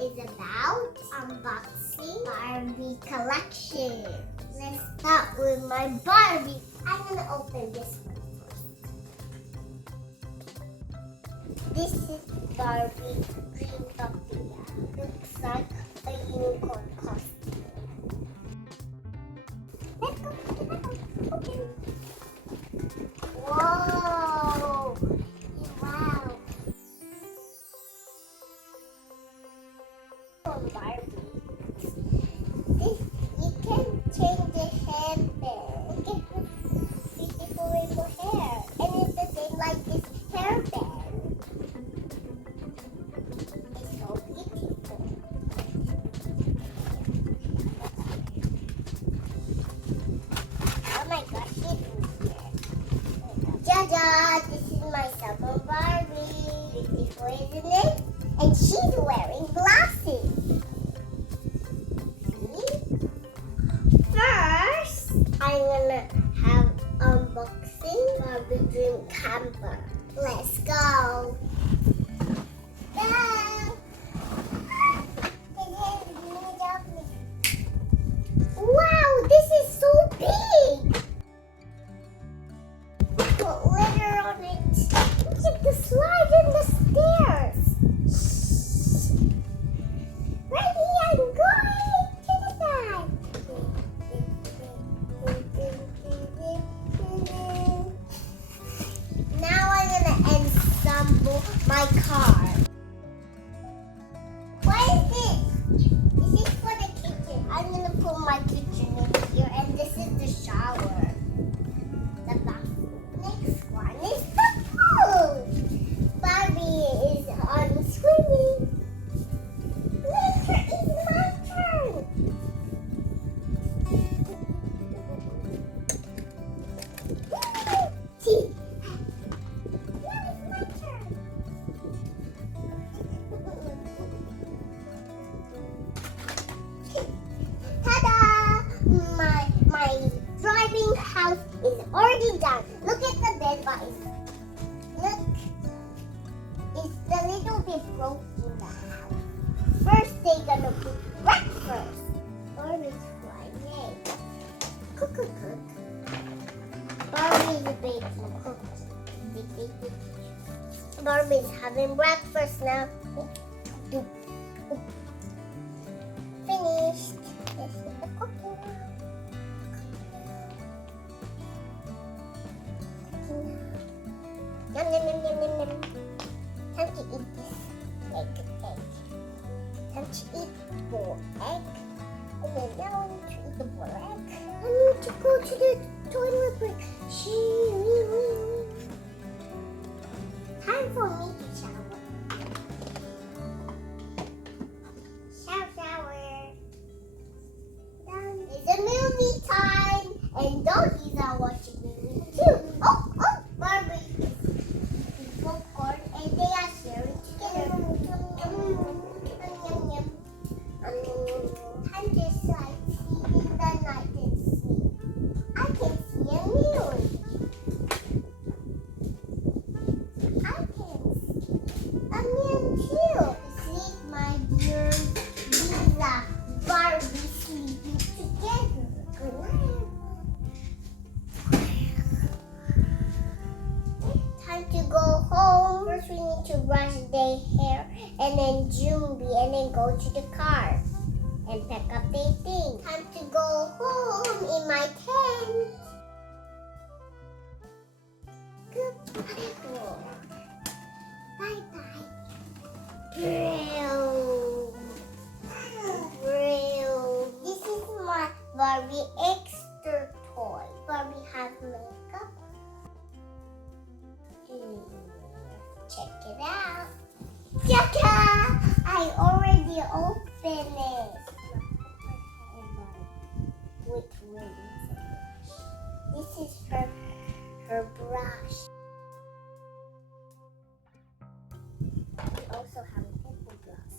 is about unboxing Barbie collection. Let's start with my Barbie. I'm gonna open this one first. This is Barbie Dreamtopia. Looks like a unicorn costume. Let's go. Okay. Whoa! Wow! Barbie. This, you can change the hairband. Beautiful rainbow hair. And it's the same like this hairband. It's so beautiful. Oh my gosh, it's here. Jaja, this is my summer Barbie. Beautiful, isn't it? And she's wearing glasses. First, I'm gonna have unboxing Barbie Dream Camper. Let's go. Wow, this is so big. Put glitter on it. Look at the slide and the stairs. Ready, I'm going to the side. Now I'm gonna assemble my car. What is this? This is for the kitchen. I'm gonna put my kitchen in here, and this is the shower. The bathroom. Next one is the pool. Barbie is on swimming. Later is my turn. See. Now it's my turn. Ta-da! My driving house is already done. Look at the bed, guys. Look. It's a little bit broken, the house. First, they're gonna put breakfast. Barbie's flying egg. Cook. Barbie's baking cookies. Barbie's having breakfast now. Finished. This is the cooking. Yum. Time to eat this egg. Time to eat boiled egg. And then now I need to eat the boiled egg. I need to go to the toilet break. Time for me to shower. Shower. Done. It's a movie time. And doggies are watching movies too. Oh, Barbie. Popcorn, and they are sharing together. I'm just like sleep in the night and sleep. I can see a mirror. I can see a mirror too. Sleep, my dear Lisa. Barbie sleeping together. Good night. Time to go home. First we need to brush their hair and then Jumbi and then go to the car and pack up their things. Time to go home in my tent. Goodbye. Bye-bye. Brill. This is my Barbie extra toy. Barbie has makeup. Check it out. Jaka! I already opened it. With rings. This is her brush. We also have a pimple gloss.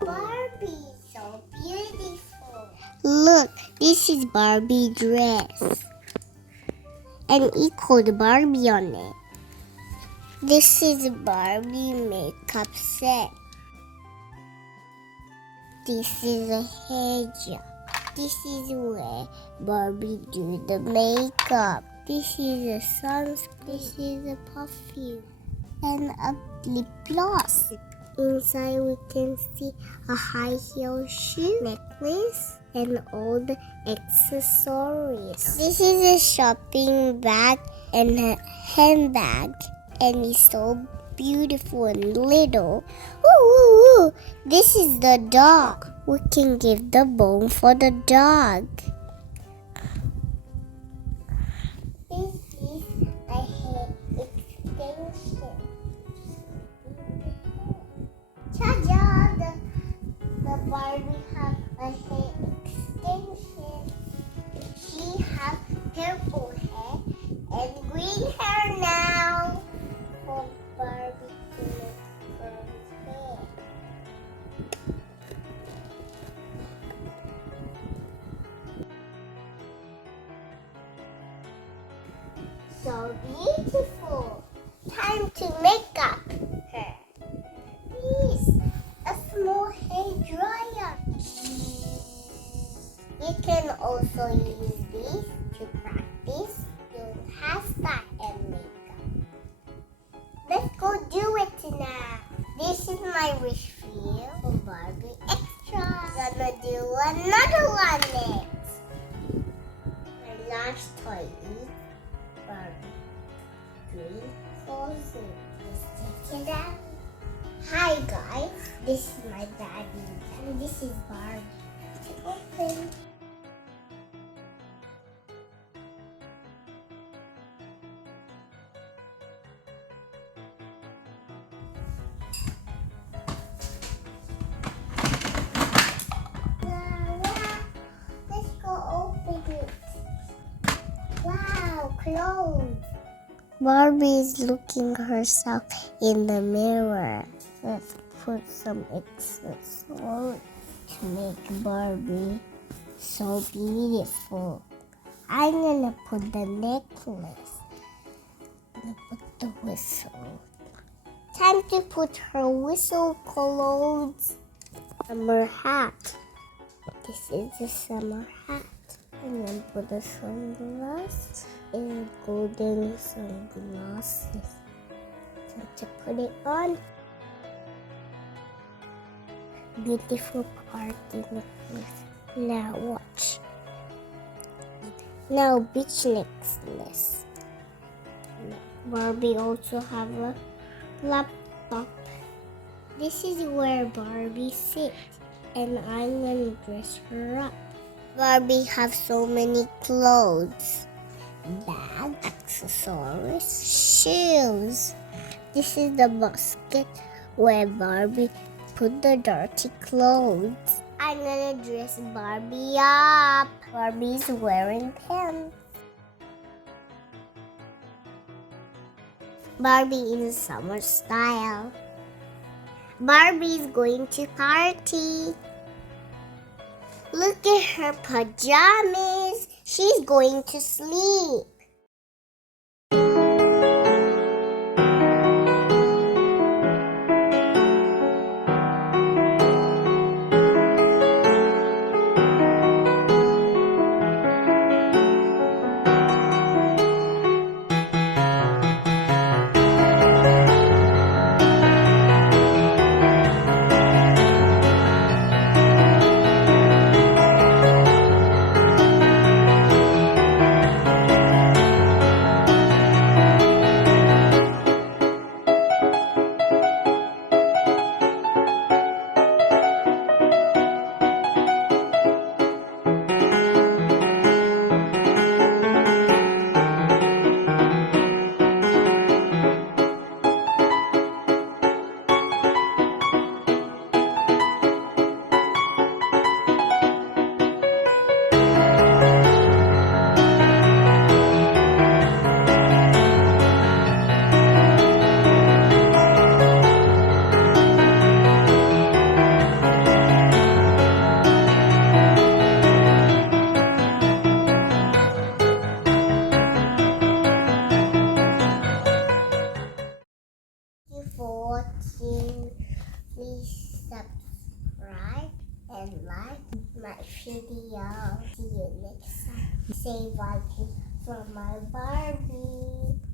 Barbie, so beautiful. Look, this is Barbie dress. and it called Barbie on it. This is Barbie makeup set. This is a hair gel. This is where Barbie do the makeup. This is a sunscreen. This is a perfume. And a lip gloss. Inside we can see a high heel shoe, necklace, and all the accessories. This is a shopping bag and a handbag, and it's so beautiful and little. Ooh, this is the dog. We can give the bone for the dog. This is a hair extension. Ta-da! The Barbie has a hair extension. She has purple hair and green hair now. For Barbie to make Barbie's hair. So beautiful. Time to make up her. Please, a small hair dryer. You can also use this to practice your hairstyle and makeup. Let's go do it now. This is my wish feel for Barbie Extra. Gonna do another one next. My last toy is Barbie Green Frozen. Let's check it out. Hi guys, this is my daddy and this is Barbie. Let's open. Let's go open it. Wow, clothes. Barbie is looking herself in the mirror. Let's put some accessories to make Barbie so beautiful. I'm gonna put the necklace. I'm gonna put the whistle. Time to put her whistle clothes. Summer hat. This is the summer hat. And then put the sunglasses and golden sunglasses. Time to put it on. Beautiful party necklace. Now watch. Now beach necklace. Barbie also have a laptop. This is where Barbie sits, and I'm gonna dress her up. Barbie have so many clothes, bags, accessories, shoes. This is the basket where Barbie put the dirty clothes. I'm gonna dress Barbie up. Barbie's wearing pants. Barbie in summer style. Barbie's going to party. Look at her pajamas. She's going to sleep. for watching. Please subscribe and like my video. See you next time. Say bye from my Barbie.